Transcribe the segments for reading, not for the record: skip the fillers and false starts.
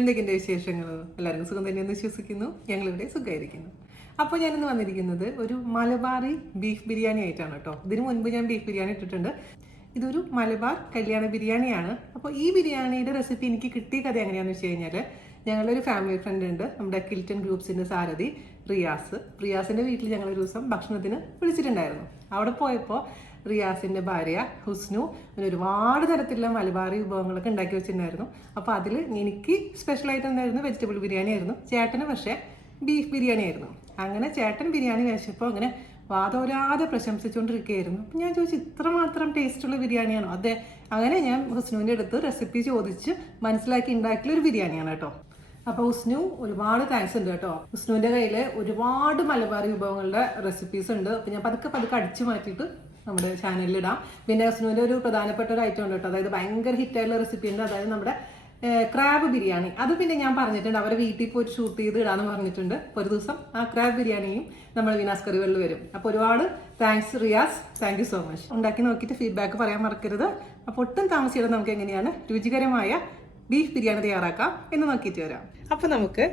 എന്തൊക്കെയുണ്ട് വിശേഷങ്ങൾ? എല്ലാവർക്കും സുഖം തന്നെയെന്ന് വിശ്വസിക്കുന്നു. ഞങ്ങളിവിടെ സുഖമായിരിക്കുന്നു. അപ്പോൾ ഞാനിന്ന് വന്നിരിക്കുന്നത് ഒരു മലബാറി ബീഫ് ബിരിയാണി ആയിട്ടാണ് കേട്ടോ. ഇതിനു മുൻപ് ഞാൻ ബീഫ് ബിരിയാണി ഇട്ടിട്ടുണ്ട്. ഇതൊരു മലബാർ കല്യാണ ബിരിയാണിയാണ്. അപ്പോൾ ഈ ബിരിയാണിയുടെ റെസിപ്പി എനിക്ക് കിട്ടിയ കഥ എങ്ങനെയാണെന്ന് വെച്ച് കഴിഞ്ഞാൽ, ഞങ്ങളുടെ ഒരു ഫാമിലി ഫ്രണ്ട് ഉണ്ട്, നമ്മുടെ കിൽട്ടൺ ഗ്രൂപ്പ്സിൻ്റെ സാരഥി റിയാസിൻ്റെ വീട്ടിൽ ഞങ്ങളൊരു ദിവസം ഭക്ഷണത്തിന് വിളിച്ചിട്ടുണ്ടായിരുന്നു. അവിടെ പോയപ്പോൾ റിയാസിൻ്റെ ഭാര്യ ഹുസ്നു ഒരുപാട് തരത്തിലുള്ള മലബാറി വിഭവങ്ങളൊക്കെ ഉണ്ടാക്കി വെച്ചിട്ടുണ്ടായിരുന്നു. അപ്പോൾ അതിൽ എനിക്ക് സ്പെഷ്യലായിട്ട് എന്തായിരുന്നു, വെജിറ്റബിൾ ബിരിയാണി ആയിരുന്നു. ചേട്ടന് പക്ഷേ ബീഫ് ബിരിയാണി ആയിരുന്നു. അങ്ങനെ ചേട്ടൻ ബിരിയാണി കഴിച്ചപ്പോൾ അങ്ങനെ വാദോരാതെ പ്രശംസിച്ചുകൊണ്ടിരിക്കുകയായിരുന്നു. അപ്പം ഞാൻ ചോദിച്ചു, ഇത്രമാത്രം ടേസ്റ്റുള്ള ബിരിയാണിയാണോ? അതെ. അങ്ങനെ ഞാൻ ഹുസ്നുവിൻ്റെ അടുത്ത് റെസിപ്പി ചോദിച്ച് മനസ്സിലാക്കി ഉണ്ടാക്കിയൊരു ബിരിയാണിയാണ് കേട്ടോ. അപ്പോൾ ഹുസ്നു ഒരുപാട് താങ്ക്സ് ഉണ്ട് കേട്ടോ. ഹുസ്നുവിൻ്റെ കയ്യിൽ ഒരുപാട് മലബാറി വിഭവങ്ങളുടെ റെസിപ്പീസ് ഉണ്ട്. അപ്പം ഞാൻ പതുക്കെ അടിച്ചു മാറ്റിയിട്ട് നമ്മുടെ ചാനലിൽ ഇടാം. പിന്നെ ഹുസ്നുവിൻ്റെ ഒരു പ്രധാനപ്പെട്ട ഒരു ഐറ്റം ഉണ്ട് കേട്ടോ, അതായത് ഭയങ്കര ഹിറ്റായിട്ടുള്ള റെസിപ്പി ഉണ്ട്, അതായത് നമ്മുടെ ക്രാബ് ബിരിയാണി. അത് പിന്നെ ഞാൻ പറഞ്ഞിട്ടുണ്ട്, അവരെ വീട്ടിൽ പോയിട്ട് ഷൂട്ട് ചെയ്ത് ഇടാന്ന് പറഞ്ഞിട്ടുണ്ട്. ഒരു ദിവസം ആ ക്രാബ് ബിരിയാണിയും നമ്മൾ വിനാസ് കറികളിൽ വരും. അപ്പോൾ ഒരുപാട് thanks Riyas, thank you so much. ഉണ്ടാക്കി നോക്കിയിട്ട് ഫീഡ്ബാക്ക് പറയാൻ മറക്കരുത്. അപ്പോൾ ഒട്ടും താമസിയാതെ നമുക്ക് എങ്ങനെയാണ് രുചികരമായ ബീഫ് ബിരിയാണി തയ്യാറാക്കാം എന്ന് നോക്കിയിട്ട് വരാം. അപ്പോൾ നമുക്ക്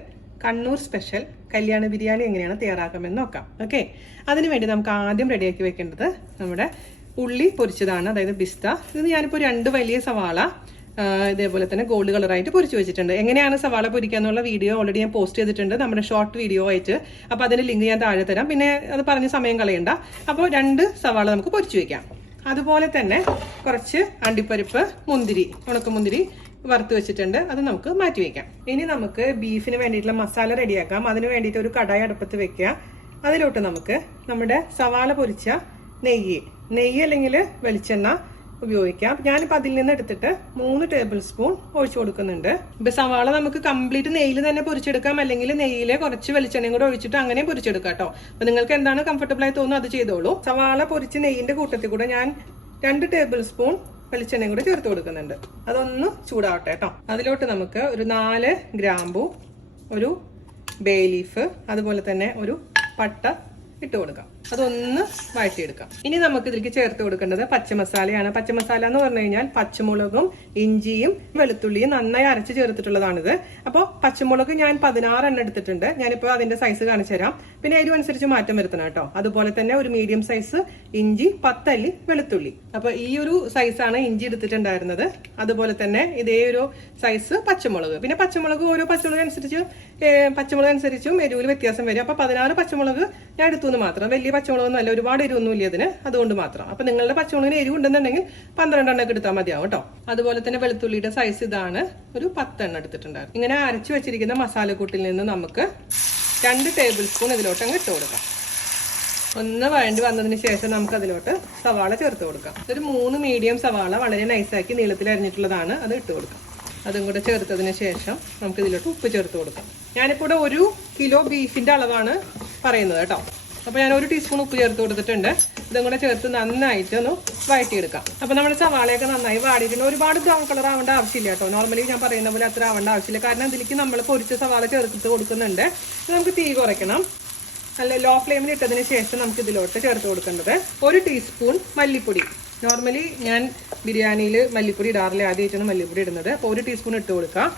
കണ്ണൂർ സ്പെഷ്യൽ കല്യാണ ബിരിയാണി എങ്ങനെയാണ് തയ്യാറാക്കാമെന്ന് നോക്കാം. ഓക്കെ, അതിനുവേണ്ടി നമുക്ക് ആദ്യം റെഡിയാക്കി വെക്കേണ്ടത് നമ്മുടെ ഉള്ളി പൊരിച്ചതാണ്, അതായത് പിസ്ത. ഇത് ഞാനിപ്പോൾ 2 വലിയ സവാള ഇതേപോലെ തന്നെ ഗോൾഡ് കളറായിട്ട് പൊരിച്ചു വെച്ചിട്ടുണ്ട്. എങ്ങനെയാണ് സവാള പൊരിക്കുക എന്നുള്ള വീഡിയോ ഓൾറെഡി ഞാൻ പോസ്റ്റ് ചെയ്തിട്ടുണ്ട്, നമ്മുടെ ഷോർട്ട് വീഡിയോ ആയിട്ട്. അപ്പോൾ അതിൻ്റെ ലിങ്ക് ഞാൻ താഴെ തരാം. പിന്നെ അത് പറഞ്ഞ് സമയം കളയണ്ട. അപ്പോൾ 2 സവാള നമുക്ക് പൊരിച്ചു വെക്കാം. അതുപോലെ തന്നെ കുറച്ച് അണ്ടിപ്പരിപ്പ്, മുന്തിരി, ഉണക്കമുന്തിരി വറുത്ത് വെച്ചിട്ടുണ്ട്, അത് നമുക്ക് മാറ്റി വെക്കാം. ഇനി നമുക്ക് ബീഫിന് വേണ്ടിയിട്ടുള്ള മസാല റെഡിയാക്കാം. അതിന് വേണ്ടിയിട്ട് ഒരു കടായി അടുപ്പത്ത് വെക്കുക. അതിലോട്ട് നമുക്ക് നമ്മുടെ സവാള പൊരിച്ച നെയ്യ് അല്ലെങ്കിൽ വെളിച്ചെണ്ണ ഉപയോഗിക്കാം. ഞാനിപ്പോൾ അതിൽ നിന്ന് എടുത്തിട്ട് 3 ടേബിൾ സ്പൂൺ ഒഴിച്ചു കൊടുക്കുന്നുണ്ട്. ഇപ്പൊ സവാള നമുക്ക് കംപ്ലീറ്റ് നെയ്യിൽ തന്നെ പൊരിച്ചെടുക്കാം, അല്ലെങ്കിൽ നെയ്യിലെ കുറച്ച് വെളിച്ചെണ്ണയും കൂടെ ഒഴിച്ചിട്ട് അങ്ങനെ പൊരിച്ചെടുക്കാം കേട്ടോ. അപ്പൊ നിങ്ങൾക്ക് എന്താണ് കംഫർട്ടബിൾ ആയി തോന്നുന്നു അത് ചെയ്തോളൂ. സവാള പൊരിച്ച് നെയ്യിന്റെ കൂട്ടത്തിൽ കൂടെ ഞാൻ 2 ടേബിൾ സ്പൂൺ വെളിച്ചെണ്ണയും കൂടെ ചേർത്ത് കൊടുക്കുന്നുണ്ട്. അതൊന്ന് ചൂടാവട്ടെ കേട്ടോ. അതിലോട്ട് നമുക്ക് ഒരു 4 ഗ്രാമ്പു, ഒരു ബേ ലീഫ്, അതുപോലെ തന്നെ ഒരു പട്ട ഇട്ട് കൊടുക്കാം. അതൊന്ന് വഴറ്റിയെടുക്കാം. ഇനി നമുക്ക് ഇതിലേക്ക് ചേർത്ത് കൊടുക്കേണ്ടത് പച്ചമസാലയാണ്. പച്ചമസാല എന്ന് പറഞ്ഞു കഴിഞ്ഞാൽ പച്ചമുളകും ഇഞ്ചിയും വെളുത്തുള്ളിയും നന്നായി അരച്ച് ചേർത്തിട്ടുള്ളതാണിത്. അപ്പോൾ പച്ചമുളക് ഞാൻ 16 എണ്ണം എടുത്തിട്ടുണ്ട്. ഞാനിപ്പോൾ അതിന്റെ സൈസ് കാണിച്ചു തരാം. പിന്നെ എരിവനുസരിച്ച് മാറ്റം വരുത്തണം കേട്ടോ. അതുപോലെ തന്നെ ഒരു മീഡിയം സൈസ് ഇഞ്ചി, 10 അല്ലി വെളുത്തുള്ളി. അപ്പൊ ഈ ഒരു സൈസാണ് ഇഞ്ചി എടുത്തിട്ടുണ്ടായിരുന്നത്. അതുപോലെ തന്നെ ഇതേ ഒരു സൈസ് പച്ചമുളക്. പിന്നെ പച്ചമുളക് ഓരോ പച്ചമുളക് അനുസരിച്ചും എരിവിൽ വ്യത്യാസം വരും. അപ്പൊ 16 പച്ചമുളക് ഞാൻ എടുത്തുനിന്ന് മാത്രം. വലിയ പച്ചമുളകൊന്നും അല്ല, ഒരുപാട് എരിവൊന്നും ഇല്ല ഇതിന്, അതുകൊണ്ട് മാത്രം. അപ്പൊ നിങ്ങളുടെ പച്ചമുളകിന് എരിവ് ഉണ്ടെന്നുണ്ടെങ്കിൽ 12 എണ്ണം എടുത്താൽ മതിയാവും കേട്ടോ. അതുപോലെ തന്നെ വെളുത്തുള്ളിയുടെ സൈസ് ഇതാണ്, ഒരു 10 എണ്ണം എടുത്തിട്ടുണ്ടായിരുന്നു. ഇങ്ങനെ അരച്ചു വെച്ചിരിക്കുന്ന മസാലക്കൂട്ടിൽ നിന്ന് നമുക്ക് 2 ടേബിൾ സ്പൂൺ ഇതിലോട്ട് അങ്ങ് ഇട്ട് കൊടുക്കാം. ഒന്ന് വഴണ്ടി വന്നതിന് ശേഷം നമുക്ക് അതിലോട്ട് സവാള ചേർത്ത് കൊടുക്കാം. ഒരു 3 മീഡിയം സവാള വളരെ നൈസാക്കി നീളത്തിൽ അരിഞ്ഞിട്ടുള്ളതാണ്, അത് ഇട്ട് കൊടുക്കാം. അതും കൂടെ ചേർത്തതിന് ശേഷം നമുക്ക് ഇതിലോട്ട് ഉപ്പ് ചേർത്ത് കൊടുക്കാം. ഞാനിപ്പോൾ 1 കിലോ ബീഫിന്റെ അളവാണ് പറയുന്നത് കേട്ടോ. അപ്പോൾ ഞാൻ 1 ടീസ്പൂൺ ഉപ്പ് ചേർത്ത് കൊടുത്തിട്ടുണ്ട്. ഇതും കൂടെ ചേർത്ത് നന്നായിട്ട് ഒന്ന് വഴറ്റിയെടുക്കാം. അപ്പോൾ നമ്മുടെ സവാളയൊക്കെ നന്നായി വാടിയിട്ടുണ്ട്. ഒരുപാട് ബ്രൗൺ കളർ ആവേണ്ട ആവശ്യമില്ല കേട്ടോ. നോർമലി ഞാൻ പറയുന്ന പോലെ അത്ര ആവേണ്ട ആവശ്യമില്ല, കാരണം ഇതിലേക്ക് നമ്മൾ പൊരിച്ച സവാള ചേർത്ത് കൊടുക്കുന്നുണ്ട്. നമുക്ക് തീ കുറയ്ക്കണം. നല്ല ലോ ഫ്ലെയിമിൽ ഇട്ടതിന് ശേഷം നമുക്ക് ഇതിലോട്ട് ചേർത്ത് കൊടുക്കേണ്ടത് 1 ടീസ്പൂൺ മല്ലിപ്പൊടി. നോർമലി ഞാൻ ബിരിയാണിയിൽ മല്ലിപ്പൊടി ഇടാറില്ല, ആദ്യമായിട്ടാണ് മല്ലിപ്പൊടി ഇടുന്നത്. അപ്പോൾ 1 ടീസ്പൂൺ ഇട്ട് കൊടുക്കാം.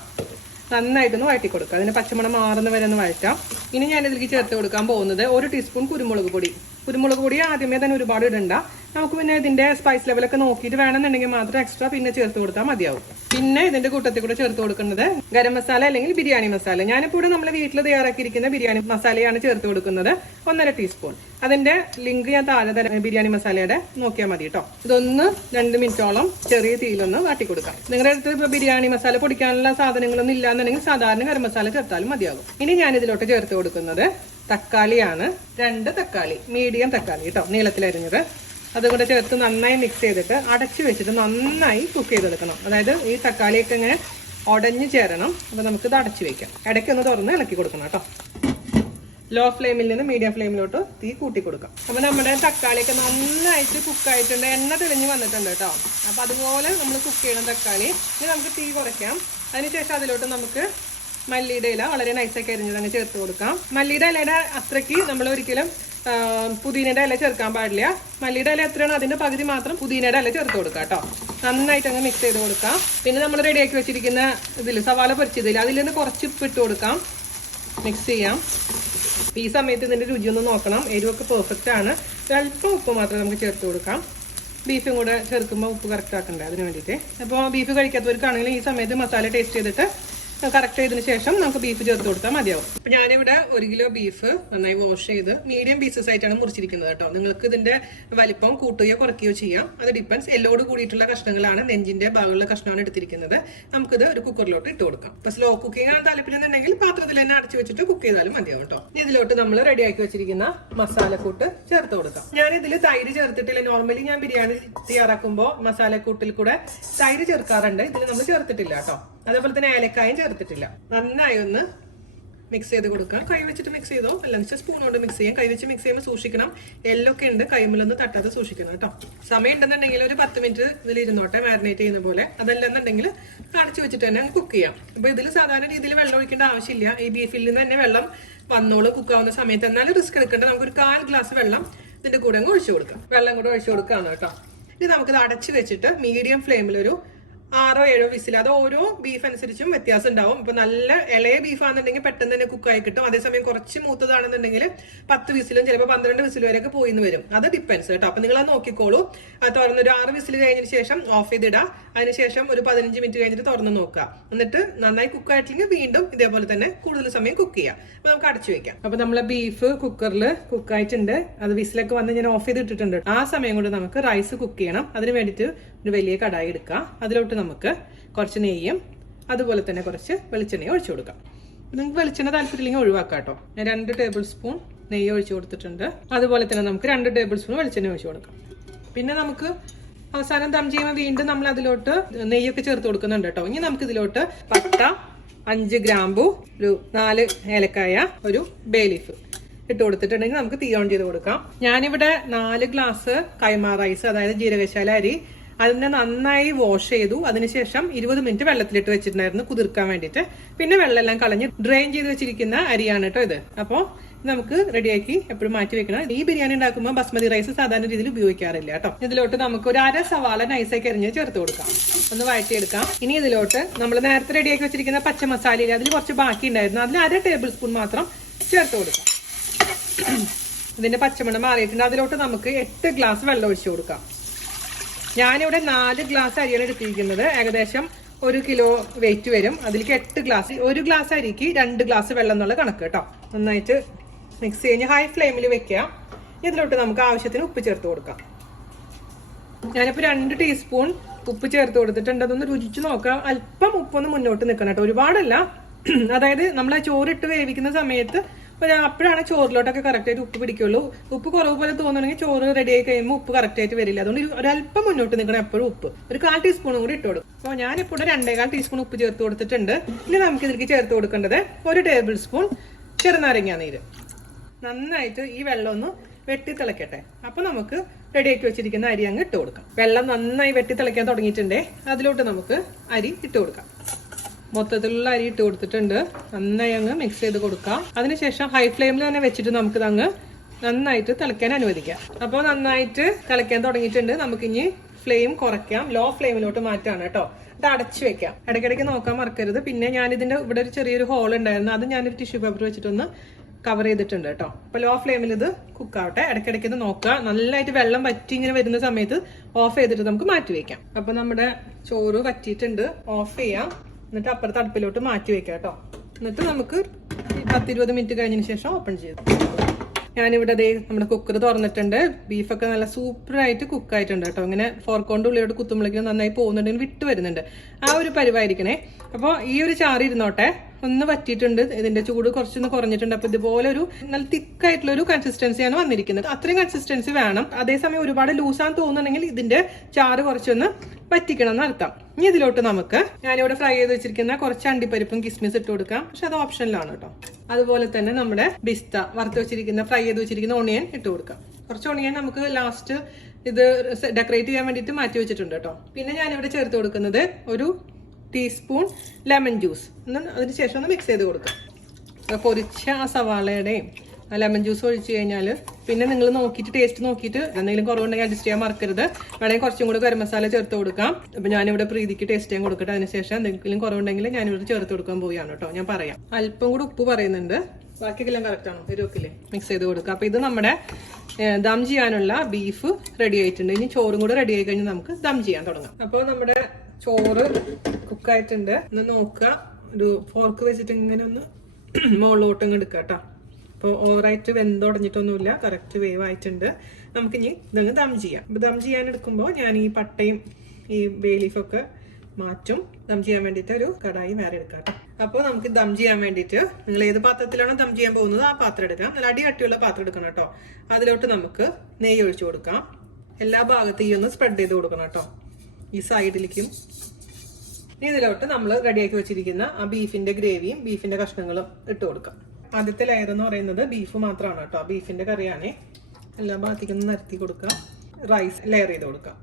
നന്നായിട്ടൊന്ന് വഴറ്റി കൊടുക്കുക. അതിന് പച്ചമണം മാറുന്ന വരെ ഒന്ന് വഴറ്റാം. ഇനി ഞാൻ ഇതിലേക്ക് ചേർത്ത് കൊടുക്കാൻ പോകുന്നത് 1 ടീസ്പൂൺ കുരുമുളക് പൊടി. കുരുമുളക് പൊടി ആദ്യമേ തന്നെ ഒരുപാട് ഇടണ്ട. നമുക്ക് പിന്നെ ഇതിന്റെ സ്പൈസ് ലെവലൊക്കെ നോക്കിയിട്ട് വേണമെന്നുണ്ടെങ്കിൽ മാത്രം എക്സ്ട്രാ പിന്നെ ചേർത്ത് കൊടുത്താൽ മതിയാവും. പിന്നെ ഇതിന്റെ കൂട്ടത്തിൽ കൂടെ ചേർത്ത് കൊടുക്കുന്നത് ഗരം മസാല അല്ലെങ്കിൽ ബിരിയാണി മസാല. ഞാനിപ്പോൾ ഇവിടെ നമ്മുടെ വീട്ടിൽ തയ്യാറാക്കിയിരിക്കുന്ന ബിരിയാണി മസാലയാണ് ചേർത്ത് കൊടുക്കുന്നത്, 1.5 ടീസ്പൂൺ. അതിന്റെ ലിങ്ക് ഞാൻ താഴെ തരാം, ബിരിയാണി മസാലയുടെ നോക്കിയാൽ മതി കേട്ടോ. ഇതൊന്ന് 2 മിനിറ്റോളം ചെറിയ തീയിലൊന്ന് വാട്ടി കൊടുക്കാം. നിങ്ങളുടെ അടുത്ത് ഇപ്പോൾ ബിരിയാണി മസാല പൊടിക്കാനുള്ള സാധനങ്ങളൊന്നും ഇല്ലാന്നുണ്ടെങ്കിൽ സാധാരണ ഗരം മസാല ചേർത്താലും മതിയാകും. ഇനി ഞാൻ ഇതിലോട്ട് ചേർത്ത് കൊടുക്കുന്നത് തക്കാളിയാണ്. 2 തക്കാളി, മീഡിയം തക്കാളി കേട്ടോ, നീളത്തിലരിഞ്ഞത്. അതും കൂടെ ചേർത്ത് നന്നായി മിക്സ് ചെയ്തിട്ട് അടച്ചു വെച്ചിട്ട് നന്നായി കുക്ക് ചെയ്തെടുക്കണം. അതായത് ഈ തക്കാളിയൊക്കെ ഇങ്ങനെ ഉടഞ്ഞു ചേരണം. അപ്പോൾ നമുക്കിത് അടച്ചു വെക്കാം. ഇടയ്ക്കൊന്ന് തുറന്ന് ഇളക്കി കൊടുക്കണം കേട്ടോ. ലോ ഫ്ലെയിമിൽ നിന്ന് മീഡിയം ഫ്ലെയിമിലോട്ട് തീ കൂട്ടി കൊടുക്കാം. അപ്പോൾ നമ്മുടെ തക്കാളിയൊക്കെ നന്നായിട്ട് കുക്കായിട്ടുണ്ട്, എണ്ണ തെളിഞ്ഞ് വന്നിട്ടുണ്ട് കേട്ടോ. അപ്പോൾ അതുപോലെ നമ്മൾ കുക്ക് ചെയ്യണം തക്കാളി. ഇനി നമുക്ക് തീ കുറയ്ക്കാം. അതിനുശേഷം അതിലോട്ട് നമുക്ക് മല്ലിയുടെ ഇല വളരെ നൈസാക്കി അരിഞ്ഞത് അങ്ങ് ചേർത്ത് കൊടുക്കാം. മല്ലിയുടെ ഇലയുടെ അത്രയ്ക്ക് നമ്മൾ ഒരിക്കലും പുതിനയുടെ ഇല ചേർക്കാൻ പാടില്ല. മല്ലിയുടെ ഇല എത്രയാണോ അതിൻ്റെ പകുതി മാത്രം പുതിനയുടെ ഇല ചേർത്ത് കൊടുക്കുക കേട്ടോ. നന്നായിട്ട് അങ്ങ് മിക്സ് ചെയ്ത് കൊടുക്കാം. പിന്നെ നമ്മൾ റെഡിയാക്കി വെച്ചിരിക്കുന്ന ഇതിൽ സവാള പൊരിച്ചതിൽ അതിൽ നിന്ന് കുറച്ച് ഉപ്പ് ഇട്ട് കൊടുക്കാം. മിക്സ് ചെയ്യാം. ഈ സമയത്ത് ഇതിൻ്റെ രുചിയൊന്ന് നോക്കണം. എരിവൊക്കെ പെർഫെക്റ്റ് ആണ്. അല്പം ഉപ്പ് മാത്രം നമുക്ക് ചേർത്ത് കൊടുക്കാം. ബീഫും കൂടെ ചേർക്കുമ്പോൾ ഉപ്പ് കറക്റ്റ് ആക്കണ്ടേ, അതിന് വേണ്ടിയിട്ട്. അപ്പോൾ ബീഫ് കഴിക്കാത്തവർക്കാണെങ്കിൽ ഈ സമയത്ത് മസാല ടേസ്റ്റ് ചെയ്തിട്ട് കറക്റ്റ് ചെയ്തതിന് ശേഷം നമുക്ക് ബീഫ് ചേർത്ത് കൊടുത്താൽ മതിയാവും. അപ്പോൾ ഞാനിവിടെ 1 കിലോ ബീഫ് നന്നായി വാഷ് ചെയ്ത് മീഡിയം പീസസ് ആയിട്ടാണ് മുറിച്ചിരിക്കുന്നത് കേട്ടോ. നിങ്ങൾക്ക് ഇതിന്റെ വലിപ്പം കൂട്ടുകയോ കുറയ്ക്കുകയോ ചെയ്യാം. അത് ഡിപ്പെൻസ്. എല്ലോട് കൂടിയിട്ടുള്ള കഷ്ണങ്ങളാണ്, നെഞ്ചിന്റെ ഭാഗമുള്ള കഷ്ണമാണ് എടുത്തിരിക്കുന്നത്. നമുക്കിത് ഒരു കുക്കറിലോട്ട് ഇട്ട് കൊടുക്കാം. അപ്പോൾ സ്ലോ കുക്കിംഗ് ആണ് താല്പര്യമെന്നുണ്ടെങ്കിൽ പാത്രത്തിൽ തന്നെ അടച്ചു വെച്ചിട്ട് കുക്ക് ചെയ്താലും മതിയാവും കേട്ടോ. ഇതിലോട്ട് നമ്മൾ റെഡിയാക്കി വെച്ചിരിക്കുന്ന മസാലക്കൂട്ട് ചേർത്ത് കൊടുക്കാം. ഞാൻ ഇതിൽ തൈര് ചേർത്തിട്ടില്ല. നോർമലി ഞാൻ ബിരിയാണി തയ്യാറാക്കുമ്പോൾ മസാലക്കൂട്ടിൽ കൂടെ തൈര് ചേർക്കാറുണ്ട്. ഇതിൽ നമ്മൾ ചേർത്തിട്ടില്ല കേട്ടോ. അതേപോലെ തന്നെ ഏലക്കായും ചേർത്തിട്ടില്ല. നന്നായി ഒന്ന് മിക്സ് ചെയ്ത് കൊടുക്കാം. കൈ വെച്ചിട്ട് മിക്സ് ചെയ്തോ, അല്ലെങ്കിൽ വെച്ചാൽ സ്പൂൺ കൊണ്ട് മിക്സ് ചെയ്യാം. കൈ വെച്ച് മിക്സ് ചെയ്യുമ്പോൾ സൂക്ഷിക്കണം, എല്ലൊക്കെ ഉണ്ട്, കൈമിലൊന്ന് തട്ടാതെ സൂക്ഷിക്കണം കേട്ടോ. സമയം ഉണ്ടെന്നുണ്ടെങ്കിൽ ഒരു 10 മിനിറ്റ് ഇതിൽ ഇരുന്നോട്ടെ, മാരിനേറ്റ് ചെയ്യുന്ന പോലെ. അതല്ലെന്നുണ്ടെങ്കിൽ അടച്ചു വെച്ചിട്ട് തന്നെ കുക്ക് ചെയ്യാം. അപ്പോൾ ഇതിൽ സാധാരണ രീതിയിൽ വെള്ളം ഒഴിക്കേണ്ട ആവശ്യമില്ല. ഈ ബീഫിൽ നിന്ന് തന്നെ വെള്ളം വന്നോളൂ കുക്കാവുന്ന സമയത്ത്. എന്നാലും റിസ്ക് എടുക്കേണ്ട. നമുക്കൊരു 1/4 ഗ്ലാസ് വെള്ളം ഇതിന്റെ കൂടെ അങ്ങ് ഒഴിച്ചു കൊടുക്കാം. വെള്ളം കൂടെ ഒഴിച്ചു കൊടുക്കാന്ന് കേട്ടോ. ഇത് നമുക്കിത് അടച്ചു വെച്ചിട്ട് മീഡിയം ഫ്ലെയിമിലൊരു 6 or 7 വിസിൽ. അത് ഓരോ ബീഫ് അനുസരിച്ചും വ്യത്യാസം ഉണ്ടാവും. ഇപ്പൊ നല്ല ഇളയ ബീഫാണെന്നുണ്ടെങ്കിൽ പെട്ടെന്ന് തന്നെ കുക്കായി കിട്ടും. അതേസമയം കുറച്ച് മൂത്തതാണെന്നുണ്ടെങ്കിൽ 10 വിസിലും ചിലപ്പോൾ 12 വിസിൽ വരെയൊക്കെ പോയിന്ന് വരും. അത് ഡിപ്പെൻസ് കേട്ടോ. അപ്പൊ നിങ്ങൾ അത് നോക്കിക്കോളൂ. അത് തുറന്നൊരു 6 വിസിൽ കഴിഞ്ഞതിന് ശേഷം ഓഫ് ചെയ്തിടുക. അതിനുശേഷം ഒരു 15 മിനിറ്റ് കഴിഞ്ഞിട്ട് തുറന്ന് നോക്കുക. എന്നിട്ട് നന്നായി കുക്കായിട്ടില്ലെങ്കിൽ വീണ്ടും ഇതേപോലെ തന്നെ കൂടുതൽ സമയം കുക്ക് ചെയ്യാം. അപ്പൊ നമുക്ക് അടച്ചു വെക്കാം. അപ്പൊ നമ്മളെ ബീഫ് കുക്കറിൽ കുക്കായിട്ടുണ്ട്. അത് വിസിലൊക്കെ വന്ന് ഞാൻ ഓഫ് ചെയ്തിട്ടിട്ടുണ്ട്. ആ സമയം കൊണ്ട് നമുക്ക് റൈസ് കുക്ക് ചെയ്യണം. അതിന് വേണ്ടിയിട്ട് ഒരു വലിയ കടായി എടുക്കുക. അതിലോട്ട് നമുക്ക് കുറച്ച് നെയ്യും അതുപോലെ തന്നെ കുറച്ച് വെളിച്ചെണ്ണയും ഒഴിച്ചു കൊടുക്കാം. നിങ്ങൾക്ക് വെളിച്ചെണ്ണ താല്പര്യമില്ലെങ്കിൽ ഒഴിവാക്കാം കേട്ടോ. ഞാൻ 2 ടേബിൾ സ്പൂൺ നെയ്യ് ഒഴിച്ചു കൊടുത്തിട്ടുണ്ട്. അതുപോലെ തന്നെ നമുക്ക് 2 ടേബിൾ സ്പൂൺ വെളിച്ചെണ്ണ ഒഴിച്ചു കൊടുക്കാം. പിന്നെ നമുക്ക് അവസാനം ദം ചെയ്യുമ്പോൾ വീണ്ടും നമ്മൾ അതിലോട്ട് നെയ്യൊക്കെ ചേർത്ത് കൊടുക്കുന്നുണ്ട് കേട്ടോ. ഇനി നമുക്ക് ഇതിലോട്ട് പട്ട, 5 ഗ്രാമ്പു, ഒരു 4 ഏലക്കായ, ഒരു ബേ ലീഫ് ഇട്ട് കൊടുത്തിട്ടുണ്ടെങ്കിൽ നമുക്ക് തീ ഓൺ ചെയ്ത് കൊടുക്കാം. ഞാനിവിടെ 4 ഗ്ലാസ് കൈമ റൈസ്, അതായത് ജീരകശാല അരി, അതിനെ നന്നായി വാഷ് ചെയ്തു. അതിനുശേഷം 20 മിനിറ്റ് വെള്ളത്തിലിട്ട് വെച്ചിട്ടുണ്ടായിരുന്നു കുതിർക്കാൻ വേണ്ടിയിട്ട്. പിന്നെ വെള്ളമെല്ലാം കളഞ്ഞ് ഡ്രെയിൻ ചെയ്ത് വെച്ചിരിക്കുന്ന അരിയാണ് കേട്ടോ ഇത്. അപ്പോൾ നമുക്ക് റെഡിയാക്കി എപ്പോഴും മാറ്റി വെക്കണം. ഈ ബിരിയാണി ഉണ്ടാക്കുമ്പോൾ ബസ്മതി റൈസ് സാധാരണ രീതിയിൽ ഉപയോഗിക്കാറില്ല കേട്ടോ. ഇതിലോട്ട് നമുക്ക് ഒരു 1/2 സവാള നൈസാക്കി അരിഞ്ഞ് ചേർത്ത് കൊടുക്കാം. ഒന്ന് വഴറ്റിയെടുക്കാം. ഇനി ഇതിലോട്ട് നമ്മൾ നേരത്തെ റെഡിയാക്കി വെച്ചിരിക്കുന്ന പച്ച മസാലയിൽ അതിൽ കുറച്ച് ബാക്കി ഉണ്ടായിരുന്നു. അതിൽ 1/2 ടേബിൾ സ്പൂൺ മാത്രം ചേർത്ത് കൊടുക്കാം. ഇതിന്റെ പച്ചമണം മാറിയിട്ടുണ്ട്. അതിലോട്ട് നമുക്ക് 8 ഗ്ലാസ് വെള്ളം ഒഴിച്ചു കൊടുക്കാം. ഞാനിവിടെ 4 ഗ്ലാസ് അരിയാണ് എടുത്തിരിക്കുന്നത്. ഏകദേശം 1 കിലോ വെയിറ്റ് വരും. അതിലേക്ക് 8 ഗ്ലാസ്, 1 ഗ്ലാസ് അരിക്ക് 2 ഗ്ലാസ് വെള്ളം എന്നുള്ള കണക്ക് കേട്ടോ. നന്നായിട്ട് മിക്സ് കഴിഞ്ഞ് ഹൈ ഫ്ലെയിമിൽ വെക്കാം. ഇതിലോട്ട് നമുക്ക് ആവശ്യത്തിന് ഉപ്പ് ചേർത്ത് കൊടുക്കാം. ഞാനിപ്പോൾ 2 ടീസ്പൂൺ ഉപ്പ് ചേർത്ത് കൊടുത്തിട്ടുണ്ട്. അതൊന്ന് രുചിച്ച് നോക്കാം. അല്പം ഉപ്പൊന്ന് മുന്നോട്ട് നിൽക്കണം കേട്ടോ, ഒരുപാടല്ല. അതായത് നമ്മൾ ആ ചോറിട്ട് വേവിക്കുന്ന സമയത്ത് അപ്പോഴാണ് ചോറിലോട്ടൊക്കെ കറക്റ്റായിട്ട് ഉപ്പ് പിടിക്കുള്ളൂ. ഉപ്പ് കുറവ് പോലെ തോന്നുകയാണെങ്കിൽ ചോറ് റെഡി ആയി കഴിയുമ്പോൾ ഉപ്പ് കറക്റ്റായിട്ട് വരില്ല. അതുകൊണ്ട് ഒരല്പം മുന്നോട്ട് നിൽക്കണം എപ്പോഴും ഉപ്പ്. ഒരു 1/4 ടീസ്പൂണും കൂടി ഇട്ട് കൊടുക്കും. അപ്പോൾ ഞാനിപ്പോൾ 2.25 ടീസ്പൂൺ ഉപ്പ് ചേർത്ത് കൊടുത്തിട്ടുണ്ട്. ഇനി നമുക്ക് ഇതിലേക്ക് ചേർത്ത് കൊടുക്കേണ്ടത് 1 ടേബിൾ സ്പൂൺ ചെറുനാരങ്ങ നീര്. നന്നായിട്ട് ഈ വെള്ളം ഒന്ന് വെട്ടി തിളക്കട്ടെ. അപ്പോൾ നമുക്ക് റെഡിയാക്കി വെച്ചിരിക്കുന്ന അരി അങ്ങ് ഇട്ട് കൊടുക്കാം. വെള്ളം നന്നായി വെട്ടി തിളയ്ക്കാൻ തുടങ്ങിയിട്ടുണ്ടേ. അതിലോട്ട് നമുക്ക് അരി ഇട്ട് കൊടുക്കാം. മൊത്തത്തിലുള്ള അരി ഇട്ട് കൊടുത്തിട്ടുണ്ട്. നന്നായി അങ്ങ് മിക്സ് ചെയ്ത് കൊടുക്കാം. അതിനുശേഷം ഹൈ ഫ്ലെയിമിൽ തന്നെ വെച്ചിട്ട് നമുക്കിത് അങ്ങ് നന്നായിട്ട് തിളയ്ക്കാൻ അനുവദിക്കാം. അപ്പോൾ നന്നായിട്ട് തിളയ്ക്കാൻ തുടങ്ങിയിട്ടുണ്ട്. നമുക്കിനി ഫ്ലെയിം കുറയ്ക്കാം. ലോ ഫ്ലെയിമിലോട്ട് മാറ്റാണ് കേട്ടോ. ഇത് അടച്ചു വെക്കാം. ഇടയ്ക്കിടയ്ക്ക് നോക്കാൻ മറക്കരുത്. പിന്നെ ഞാനിതിന്റെ ഇവിടെ ഒരു ചെറിയൊരു ഹോൾ ഉണ്ടായിരുന്നു. അത് ഞാനൊരു ടിഷ്യൂ പേപ്പർ വെച്ചിട്ടൊന്ന് കവർ ചെയ്തിട്ടുണ്ട് കേട്ടോ. അപ്പോൾ ലോ ഫ്ലെയിമിൽ ഇത് കുക്കാവട്ടെ. ഇടയ്ക്കിടയ്ക്ക് ഇത് നോക്കുക. നല്ലതായിട്ട് വെള്ളം വറ്റി ഇങ്ങനെ വരുന്ന സമയത്ത് ഓഫ് ചെയ്തിട്ട് നമുക്ക് മാറ്റി വെക്കാം. അപ്പോൾ നമ്മുടെ ചോറ് വറ്റിയിട്ടുണ്ട്. ഓഫ് ചെയ്യാം. എന്നിട്ട് അപ്പുറത്തെ അടുപ്പിലോട്ട് മാറ്റി വെക്കാം കേട്ടോ. എന്നിട്ട് നമുക്ക് 10-20 മിനിറ്റ് കഴിഞ്ഞതിന് ശേഷം ഓപ്പൺ ചെയ്തു. ഞാനിവിടെ നമ്മുടെ കുക്കർ തുറന്നിട്ടുണ്ട്. ബീഫൊക്കെ നല്ല സൂപ്പറായിട്ട് കുക്കായിട്ടുണ്ട് കേട്ടോ. ഇങ്ങനെ ഫോർക്കോണ്ട് ഉള്ളിലോട്ട് കുത്തുമ്പോഴേക്കും നന്നായി പോകുന്നുണ്ടെങ്കിൽ വിട്ട് വരുന്നുണ്ട്. ആ ഒരു പരിവായിരിക്കണേ. അപ്പോൾ ഈ ഒരു ചാറ് ഇരുന്നോട്ടെ. ഒന്ന് വറ്റിയിട്ടുണ്ട്. ഇതിന്റെ ചൂട് കുറച്ചൊന്ന് കുറഞ്ഞിട്ടുണ്ട്. അപ്പോൾ ഇതുപോലെ ഒരു നല്ല തിക്കായിട്ടുള്ള ഒരു കൺസിസ്റ്റൻസിയാണ് വന്നിരിക്കുന്നത്. അത്രയും കൺസിസ്റ്റൻസി വേണം. അതേസമയം ഒരുപാട് ലൂസാന്ന് തോന്നുന്നുണ്ടെങ്കിൽ ഇതിന്റെ ചാറ് കുറച്ചൊന്ന് വറ്റിക്കണം എന്നർത്ഥം. ഇനി ഇതിലോട്ട് നമുക്ക് ഞാനിവിടെ ഫ്രൈ ചെയ്ത് വെച്ചിരിക്കുന്ന കുറച്ച് അണ്ടിപ്പരിപ്പും കിസ്മിസ് ഇട്ട് കൊടുക്കാം. പക്ഷെ അത് ഓപ്ഷനിലാണ് കേട്ടോ. അതുപോലെ തന്നെ നമ്മുടെ ബിസ്ത വറുത്ത് വെച്ചിരിക്കുന്ന ഫ്രൈ ചെയ്ത് വെച്ചിരിക്കുന്ന ഓണിയൻ ഇട്ട് കൊടുക്കാം. കുറച്ച് ഓണിയൻ നമുക്ക് ലാസ്റ്റ് ഇത് ഡെക്കറേറ്റ് ചെയ്യാൻ വേണ്ടിയിട്ട് മാറ്റി വെച്ചിട്ടുണ്ട് കേട്ടോ. പിന്നെ ഞാനിവിടെ ചേർത്ത് കൊടുക്കുന്നത് 1 ടീസ്പൂൺ ലെമൺ ജ്യൂസ്. അതിന് ശേഷം ഒന്ന് മിക്സ് ചെയ്ത് കൊടുക്കാം. പൊരിച്ച ആ സവാളയുടെയും ലെമൺ ജ്യൂസ് ഒഴിച്ച് കഴിഞ്ഞാൽ പിന്നെ നിങ്ങൾ നോക്കിയിട്ട് ടേസ്റ്റ് നോക്കിയിട്ട് എന്തെങ്കിലും കുറവുണ്ടെങ്കിൽ അഡ്ജസ്റ്റ് ചെയ്യാൻ മറക്കരുത്. വേണമെങ്കിൽ കുറച്ചും കൂടി ഗരം മസാല ചേർത്ത് കൊടുക്കാം. അപ്പോൾ ഞാനിവിടെ പ്രീതിക്ക് ടേസ്റ്റ് ചെയ്യാൻ കൊടുക്കട്ടെ. അതിനുശേഷം എന്തെങ്കിലും കുറവുണ്ടെങ്കിൽ ഞാനിവിടെ ചേർത്ത് കൊടുക്കാൻ പോവുകയാണ് കേട്ടോ. ഞാൻ പറയാം. അല്പം കൂടി ഉപ്പ് പറയുന്നുണ്ട്. ബാക്കിയെല്ലാം കറക്റ്റാണോ? എരുവക്കില്ലേ? മിക്സ് ചെയ്ത് കൊടുക്കുക. അപ്പോൾ ഇത് നമ്മുടെ ദം ചെയ്യാനുള്ള ബീഫ് റെഡി ആയിട്ടുണ്ട്. ഇനി ചോറും കൂടെ റെഡി ആയി കഴിഞ്ഞാൽ നമുക്ക് ദം ചെയ്യാൻ തുടങ്ങാം. അപ്പോൾ നമ്മുടെ ചോറ് കുക്കായിട്ടുണ്ട്. ഒന്ന് നോക്കുക. ഒരു ഫോർക്ക് വെച്ചിട്ട് ഇങ്ങനെ ഒന്ന് മുകളിലോട്ടങ്ങ് എടുക്കുക കേട്ടോ. അപ്പോൾ ഓവറായിട്ട് വെന്തുടഞ്ഞിട്ടൊന്നുമില്ല, കറക്റ്റ് വേവ് ആയിട്ടുണ്ട്. നമുക്കിനി ഇതങ്ങ് ദം ചെയ്യാം. അപ്പോൾ ദം ചെയ്യാൻ എടുക്കുമ്പോൾ ഞാൻ ഈ പട്ടയും ഈ ബേ ലീഫൊക്കെ മാറ്റും. ദം ചെയ്യാൻ വേണ്ടിയിട്ട് ഒരു കടായി വേറെ എടുക്കാം കേട്ടോ. അപ്പോൾ നമുക്ക് ദം ചെയ്യാൻ വേണ്ടിയിട്ട് നിങ്ങൾ ഏത് പാത്രത്തിലാണോ ദം ചെയ്യാൻ പോകുന്നത് ആ പാത്രം എടുക്കാം. നല്ല അടികട്ടിയുള്ള പാത്രം എടുക്കണം കേട്ടോ. അതിലോട്ട് നമുക്ക് നെയ്യ് ഒഴിച്ചു കൊടുക്കാം. എല്ലാ ഭാഗത്തും ഈ ഒന്ന് സ്പ്രെഡ് ചെയ്ത് കൊടുക്കണം കേട്ടോ, ഈ സൈഡിലേക്കും. ഇതിലോട്ട് നമ്മൾ റെഡിയാക്കി വെച്ചിരിക്കുന്ന ആ ബീഫിന്റെ ഗ്രേവിയും ബീഫിന്റെ കഷ്ണങ്ങളും ഇട്ട് കൊടുക്കാം. ആദ്യത്തെ ലെയർ എന്ന് പറയുന്നത് ബീഫ് മാത്രമാണ് കേട്ടോ. ബീഫിന്റെ കറിയാണ്. എല്ലാ ഭാഗത്തേക്കൊന്ന് നിരത്തി കൊടുക്കാം. റൈസ് ലെയർ ചെയ്ത് കൊടുക്കാം.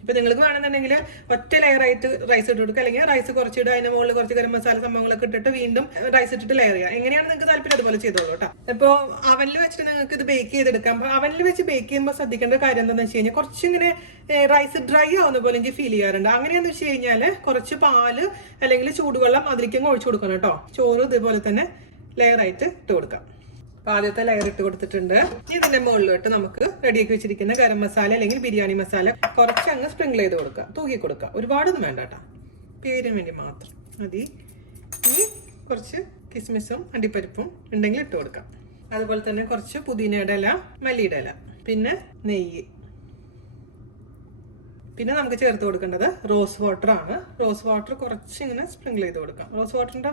ഇപ്പൊ നിങ്ങൾക്ക് വേണമെന്നുണ്ടെങ്കിൽ ഒറ്റ ലെയറായിട്ട് റൈസ് ഇട്ട് കൊടുക്കുക, അല്ലെങ്കിൽ റൈസ് കുറച്ചിടുക, അതിന്റെ മുകളിൽ കുറച്ച് ഗരം മസാല സംഭവങ്ങളൊക്കെ ഇട്ടിട്ട് വീണ്ടും റൈസ് ഇട്ടിട്ട് ലെയർ ചെയ്യുക. എങ്ങനെയാണ് നിങ്ങൾക്ക് താല്പര്യം അതുപോലെ ചെയ്തോളൂ കേട്ടോ. ഇപ്പോൾ അവനിൽ വെച്ചിട്ട് നിങ്ങൾക്ക് ഇത് ബേക്ക് ചെയ്തെടുക്കാം. അപ്പോൾ അവനിൽ വെച്ച് ബേക്ക് ചെയ്യുമ്പോൾ ശ്രദ്ധിക്കേണ്ട കാര്യം എന്താണെന്ന് വെച്ച് കഴിഞ്ഞാൽ കുറച്ചിങ്ങനെ റൈസ് ഡ്രൈ ആവുന്ന പോലെ എനിക്ക് ഫീൽ ചെയ്യാറുണ്ട്. അങ്ങനെയാന്ന് വെച്ച് കഴിഞ്ഞാൽ കുറച്ച് പാല് അല്ലെങ്കിൽ ചൂടുവെള്ളം അതിലേക്കും ഒഴിച്ചു കൊടുക്കണം കേട്ടോ. ചോറ് ഇതേപോലെ തന്നെ ലെയർ ആയിട്ട് ഇട്ട് കൊടുക്കാം. അപ്പൊ ആദ്യത്തെ ലെയർ ഇട്ട് കൊടുത്തിട്ടുണ്ട്. ഇതിന്റെ മുകളിലോട്ട് നമുക്ക് റെഡിയാക്കി വെച്ചിരിക്കുന്ന ഗരം മസാല അല്ലെങ്കിൽ ബിരിയാണി മസാല കുറച്ച് അങ്ങ് സ്പ്രിങ്കിൾ ചെയ്ത് കൊടുക്കുക, തൂക്കി കൊടുക്കുക. ഒരുപാടൊന്നും വേണ്ട കേട്ടോ, പേരിന് വേണ്ടി മാത്രം മതി. ഇനി കുറച്ച് കിസ്മിസും അണ്ടിപ്പരിപ്പും ഉണ്ടെങ്കിൽ ഇട്ട് കൊടുക്കാം. അതുപോലെ തന്നെ കുറച്ച് പുതിനയുടെ ഇല, മല്ലിയുടെ ഇല, പിന്നെ നെയ്യ്. പിന്നെ നമുക്ക് ചേർത്ത് കൊടുക്കേണ്ടത് റോസ് വാട്ടർ ആണ്. റോസ് വാട്ടർ കുറച്ച് ഇങ്ങനെ സ്പ്രിങ്കിൾ ചെയ്ത് കൊടുക്കാം. റോസ് വാട്ടറിന്റെ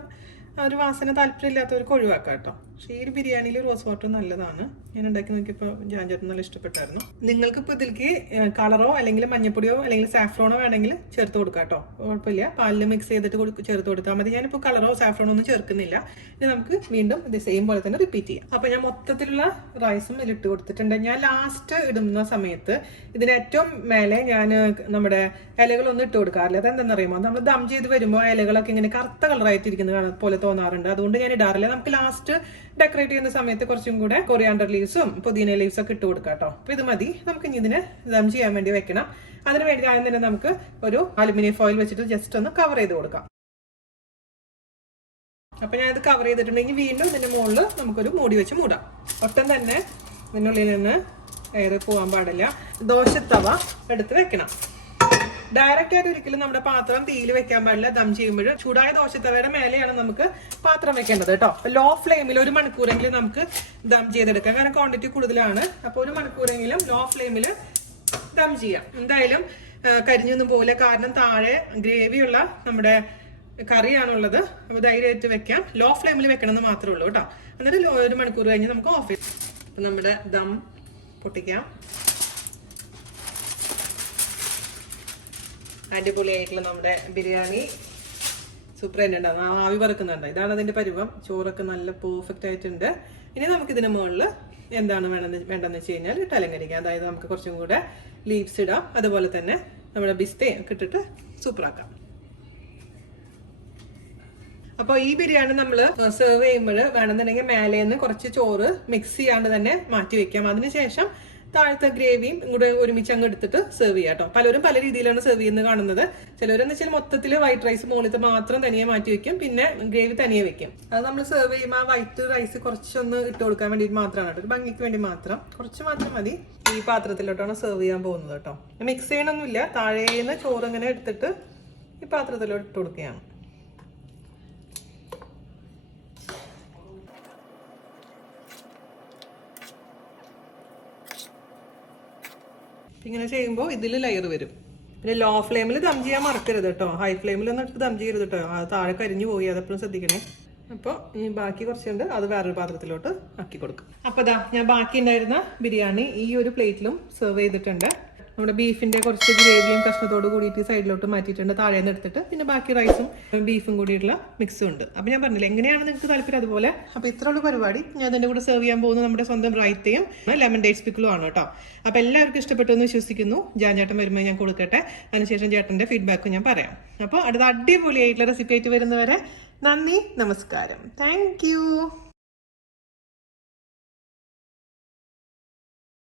ഒരു വാസന താല്പര്യമില്ലാത്തവർക്ക് ഒഴിവാക്കാം കേട്ടോ. പക്ഷേ ഈ ഒരു ബിരിയാണിയിൽ റോസ് വാട്ടർ നല്ലതാണ്. ഞാൻ ഉണ്ടാക്കി നോക്കിയപ്പോൾ ജാൻചേട്ടൻ നല്ല ഇഷ്ടപ്പെട്ടായിരുന്നു. നിങ്ങൾക്ക് ഇപ്പോൾ ഇതിലേക്ക് കളറോ അല്ലെങ്കിൽ മഞ്ഞപ്പൊടിയോ അല്ലെങ്കിൽ സാഫ്രോണോ വേണമെങ്കിൽ ചേർത്ത് കൊടുക്കാം കേട്ടോ, കുഴപ്പമില്ല. പാലിൽ മിക്സ് ചെയ്തിട്ട് ചേർത്ത് കൊടുത്താൽ മതി. ഞാനിപ്പോൾ കളറോ സാഫ്രോണോ ഒന്നും ചേർക്കുന്നില്ല. ഇനി നമുക്ക് വീണ്ടും ഇത് സെയിം പോലെ തന്നെ റിപ്പീറ്റ് ചെയ്യാം. അപ്പോൾ ഞാൻ മൊത്തത്തിലുള്ള റൈസും ഇതിലിട്ട് കൊടുത്തിട്ടുണ്ട്. ഞാൻ ലാസ്റ്റ് ഇടുന്ന സമയത്ത് ഇതിന് ഏറ്റവും മേലെ ഞാൻ നമ്മുടെ ഇലകളൊന്നും ഇട്ട് കൊടുക്കാറില്ല. അതെന്താണെന്നറിയുമോ, നമ്മൾ ദം ചെയ്ത് വരുമ്പോൾ ഇലകളൊക്കെ ഇങ്ങനെ കറുത്ത കളറായിട്ടിരിക്കുന്നത് പോലെ തോന്നാറുണ്ട്. അതുകൊണ്ട് ഞാൻ ഇടാറില്ല. നമുക്ക് ലാസ്റ്റ് ഡെക്കറേറ്റ് ചെയ്യുന്ന സമയത്ത് കുറച്ചും കൂടെ കൊറിയാണ്ടർ ലീവ്സും പുതിന ലീവ്സ് ഒക്കെ ഇട്ട് കൊടുക്കാം കേട്ടോ. അപ്പൊ ഇത് മതി. നമുക്ക് ഇനി ഇതിന് ദം ചെയ്യാൻ വേണ്ടി വെക്കണം. അതിന് വേണ്ടി ആദ്യം തന്നെ നമുക്ക് ഒരു അലുമിനിയം ഫോയിൽ വെച്ചിട്ട് ജസ്റ്റ് ഒന്ന് കവർ ചെയ്ത് കൊടുക്കാം. അപ്പൊ ഞാൻ ഇത് കവർ ചെയ്തിട്ടുണ്ടെങ്കിൽ വീണ്ടും ഇതിന്റെ മുകളിൽ നമുക്കൊരു മൂടി വെച്ച് മൂടാം. ഒട്ടും തന്നെ ഇതിനുള്ളിൽ നിന്ന് എയർ പോകാൻ പാടില്ല. ദോശത്തവ എടുത്ത് വെക്കണം. ഡയറക്റ്റ് ആയിട്ട് ഒരിക്കലും നമ്മുടെ പാത്രം തീയിൽ വെക്കാൻ പാടില്ല. ദം ചെയ്യുമ്പോൾ ചൂടായ ദോശത്തവയുടെ മേലെയാണ് നമുക്ക് പാത്രം വെക്കേണ്ടത് കേട്ടോ. ലോ ഫ്ലെയിമിൽ 1 മണിക്കൂറെങ്കിലും നമുക്ക് ദം ചെയ്തെടുക്കാം. കാരണം ക്വാണ്ടിറ്റി കൂടുതലാണ്. അപ്പോൾ 1 മണിക്കൂറെങ്കിലും ലോ ഫ്ലെയിമിൽ ദം ചെയ്യാം. എന്തായാലും കരിഞ്ഞൊന്നും പോകില്ല. കാരണം താഴെ ഗ്രേവിയുള്ള നമ്മുടെ കറിയാണുള്ളത്. അപ്പോൾ ധൈര്യമായിട്ട് വെക്കാം. ലോ ഫ്ലെയിമിൽ വെക്കണം എന്ന് മാത്രമേ ഉള്ളൂ കേട്ടോ. എന്നിട്ട് 1 മണിക്കൂർ കഴിഞ്ഞ് നമുക്ക് ഓഫ് ചെയ്യാം. അപ്പം നമ്മുടെ ദം പൊട്ടിക്കാം. അടിപൊളിയായിട്ടുള്ള നമ്മുടെ ബിരിയാണി സൂപ്പർ തന്നെ ഉണ്ടാകും. ആവി പറക്കുന്നുണ്ട്. ഇതാണ് അതിന്റെ പരുവം. ചോറൊക്കെ നല്ല പെർഫെക്റ്റ് ആയിട്ടുണ്ട്. ഇനി നമുക്ക് ഇതിന് മുകളിൽ എന്താണ് വേണ്ടെന്ന് വെച്ച് കഴിഞ്ഞാൽ ഇട്ട് അലങ്കരിക്കാം. അതായത് നമുക്ക് കുറച്ചും കൂടെ ലീവ്സ് ഇടാം. അതുപോലെ തന്നെ നമ്മുടെ ബിസ്തയും ഒക്കെ ഇട്ടിട്ട് സൂപ്പറാക്കാം. അപ്പോൾ ഈ ബിരിയാണി നമ്മൾ സെർവ് ചെയ്യുമ്പോൾ വേണമെന്നുണ്ടെങ്കിൽ മേലേന്ന് കുറച്ച് ചോറ് മിക്സ് ചെയ്യാണ്ട് തന്നെ മാറ്റി വെക്കാം. അതിനുശേഷം താഴത്തെ ഗ്രേവിയും കൂടെ ഒരുമിച്ച് അങ്ങ് എടുത്തിട്ട് സെർവ് ചെയ്യാം കേട്ടോ. പലരും പല രീതിയിലാണ് സെർവ് ചെയ്യുന്നത് കാണുന്നത്. ചിലരെന്ന് വെച്ചാൽ മൊത്തത്തിൽ വൈറ്റ് റൈസ് മുകളിലത്തെ മാത്രം തനിയെ മാറ്റി വെക്കും, പിന്നെ ഗ്രേവി തനിയെ വെക്കും. അത് നമ്മൾ സെർവ് ചെയ്യുമ്പോൾ ആ വൈറ്റ് റൈസ് കുറച്ചൊന്ന് ഇട്ട് കൊടുക്കാൻ വേണ്ടിയിട്ട് മാത്രമാണ് കേട്ടോ, ഭംഗിക്ക് വേണ്ടി മാത്രം. കുറച്ച് മാത്രം മതി. ഈ പാത്രത്തിലോട്ടാണ് സെർവ് ചെയ്യാൻ പോകുന്നത് കേട്ടോ. മിക്സ് ചെയ്യണമൊന്നുമില്ല. താഴേന്ന് ചോറ് ഇങ്ങനെ എടുത്തിട്ട് ഈ പാത്രത്തിലോട്ട് ഇട്ട് കൊടുക്കുകയാണ്. ഇങ്ങനെ ചെയ്യുമ്പോൾ ഇതിൽ ലെയർ വരും. പിന്നെ ലോ ഫ്ലെയിമിൽ ദം ചെയ്യാൻ മറക്കരുത് കേട്ടോ. ഹൈ ഫ്ലെയിമിലൊന്നും എടുത്ത് ദം ചെയ്യരുത് കേട്ടോ. അത് താഴെ കരിഞ്ഞു പോയി, അതെപ്പോഴും ശ്രദ്ധിക്കണേ. അപ്പോൾ ഈ ബാക്കി കുറച്ചുണ്ട്, അത് വേറൊരു പാത്രത്തിലോട്ട് ആക്കി കൊടുക്കും. അപ്പോൾ ഇതാ ഞാൻ ബാക്കി ഉണ്ടായിരുന്ന ബിരിയാണി ഈ ഒരു പ്ലേറ്റിലും സെർവ് ചെയ്തിട്ടുണ്ട്. നമ്മുടെ ബീഫിന്റെ കുറച്ച് ഗ്രേവിയും കഷ്ണത്തോട് കൂടിയിട്ട് സൈഡിലോട്ട് മാറ്റിയിട്ടുണ്ട്, താഴേന്ന് എടുത്തിട്ട്. പിന്നെ ബാക്കി റൈസും ബീഫും കൂടിയിട്ടുള്ള മിക്സും ഉണ്ട്. അപ്പോൾ ഞാൻ പറഞ്ഞില്ല എങ്ങനെയാണ് നിങ്ങൾക്ക് താല്പര്യം അതുപോലെ. അപ്പോൾ ഇത്രയുള്ള പരിപാടി. ഞാൻ അതിൻ്റെ കൂടെ സെർവ് ചെയ്യാൻ പോകുന്നത് നമ്മുടെ സ്വന്തം റൈത്തയും ലെമൺ ഡേറ്റ്സ് പിക്കിളും ആണ് കേട്ടോ. അപ്പോൾ എല്ലാവർക്കും ഇഷ്ടപ്പെട്ടു എന്ന് വിശ്വസിക്കുന്നു. ചേട്ടൻ വരുമ്പോൾ ഞാൻ കൊടുക്കട്ടെ. അതിനുശേഷം ചേട്ടൻ്റെ ഫീഡ്ബാക്കും ഞാൻ പറയാം. അപ്പോൾ അടുത്ത അടിപൊളിയായിട്ടുള്ള റെസിപ്പി ആയിട്ട് വരുന്നവരെ നന്ദി, നമസ്കാരം. Thank you.